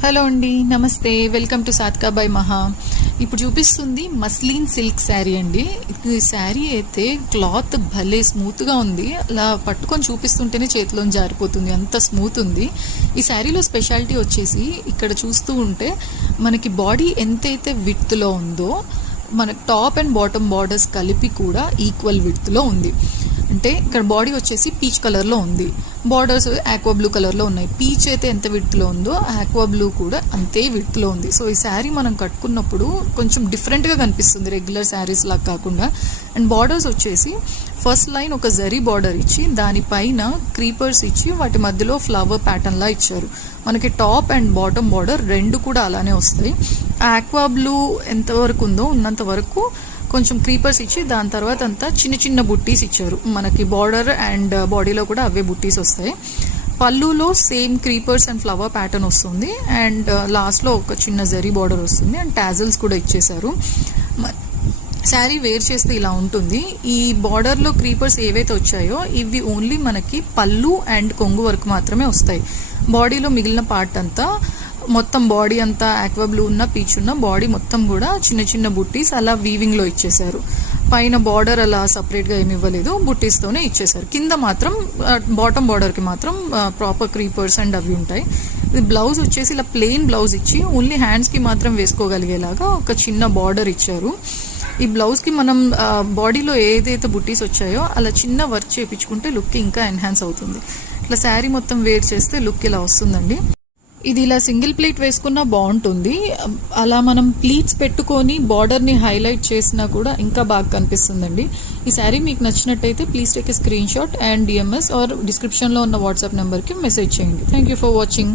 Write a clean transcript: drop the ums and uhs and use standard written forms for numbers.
Hello అండి, నమస్తే. Welcome to సాత్కా by మహా. ఇప్పుడు చూపిస్తుంది మస్లిన్ సిల్క్ శారీ అండి. ఈ శారీ అయితే క్లాత్ భలే స్మూత్గా ఉంది. అలా పట్టుకొని చూపిస్తుంటేనే చేతిలో జారిపోతుంది, అంత స్మూత్ ఉంది. ఈ శారీలో స్పెషాలిటీ వచ్చేసి ఇక్కడ చూస్తూ ఉంటే మనకి బాడీ ఎంతైతే విడ్త్లో ఉందో మన టాప్ అండ్ బాటమ్ బార్డర్స్ కలిపి కూడా ఈక్వల్ విడ్త్లో ఉంది. అంటే ఇక్కడ బాడీ వచ్చేసి పీచ్ కలర్లో ఉంది, బార్డర్స్ ఆక్వా బ్లూ కలర్లో ఉన్నాయి. పీచ్ అయితే ఎంత విడ్త్లో ఉందో ఆక్వా బ్లూ కూడా అంతే విడ్త్లో ఉంది. సో ఈ శారీ మనం కట్టుకున్నప్పుడు కొంచెం డిఫరెంట్గా కనిపిస్తుంది, రెగ్యులర్ శారీస్ లాగా కాకుండా. అండ్ బార్డర్స్ వచ్చేసి ఫస్ట్ లైన్ ఒక జరీ బార్డర్ ఇచ్చి దానిపైన క్రీపర్స్ ఇచ్చి వాటి మధ్యలో ఫ్లవర్ ప్యాటర్న్ లా ఇచ్చారు. మనకి టాప్ అండ్ బాటమ్ బార్డర్ రెండు కూడా అలానే వస్తాయి. ఆక్వా బ్లూ ఎంతవరకు ఉందో ఉన్నంత వరకు కొంచెం క్రీపర్స్ ఇచ్చి దాని తర్వాత అంతా చిన్న చిన్న బుట్టీస్ ఇచ్చారు. మనకి బార్డర్ అండ్ బాడీలో కూడా అవే బుట్టీస్ వస్తాయి. పళ్ళులో same creepers and flower pattern వస్తుంది. అండ్ లాస్ట్లో ఒక చిన్న జరీ బార్డర్ వస్తుంది. అండ్ టాజిల్స్ కూడా ఇచ్చేసారు. శారీ వేర్ చేస్తే ఇలా ఉంటుంది. ఈ బార్డర్లో క్రీపర్స్ ఏవైతే వచ్చాయో ఇవి ఓన్లీ మనకి పళ్ళు అండ్ కొంగు వరకు మాత్రమే వస్తాయి. బాడీలో మిగిలిన పార్ట్ అంతా మొత్తం బాడీ అంతా ఆక్వా బ్లూ ఉన్న పీచ్ ఉన్న బాడీ మొత్తం కూడా చిన్న చిన్న బుట్టీస్ అలా వీవింగ్లో ఇచ్చేసారు. పైన బార్డర్ అలా సపరేట్గా ఏమి ఇవ్వలేదు, బుట్టీస్తోనే ఇచ్చేసారు. కింద మాత్రం బాటమ్ బార్డర్కి మాత్రం ప్రాపర్ క్రీపర్స్ అండ్ అవి ఉంటాయి. ఇది బ్లౌజ్ వచ్చేసి ఇలా ప్లెయిన్ బ్లౌజ్ ఇచ్చి ఓన్లీ హ్యాండ్స్కి మాత్రం వేసుకోగలిగేలాగా ఒక చిన్న బార్డర్ ఇచ్చారు. ఈ బ్లౌజ్కి మనం బాడీలో ఏదైతే బుట్టీస్ వచ్చాయో అలా చిన్న వర్క్ చేయించుకుంటే లుక్ ఇంకా ఎన్హాన్స్ అవుతుంది. ఇట్లా శారీ మొత్తం వేర్ చేస్తే లుక్ ఇలా వస్తుందండి. ఇది ఇలా సింగిల్ ప్లీట్ వేసుకున్నా బాగుంటుంది. అలా మనం ప్లీట్స్ పెట్టుకొని బార్డర్ని హైలైట్ చేసినా కూడా ఇంకా బాగా కనిపిస్తుందండి. ఈ శారీ మీకు నచ్చినట్టయితే please take a screenshot and DM us or డిస్క్రిప్షన్లో ఉన్న వాట్సాప్ నెంబర్కి మెసేజ్ చేయండి. Thank you for watching.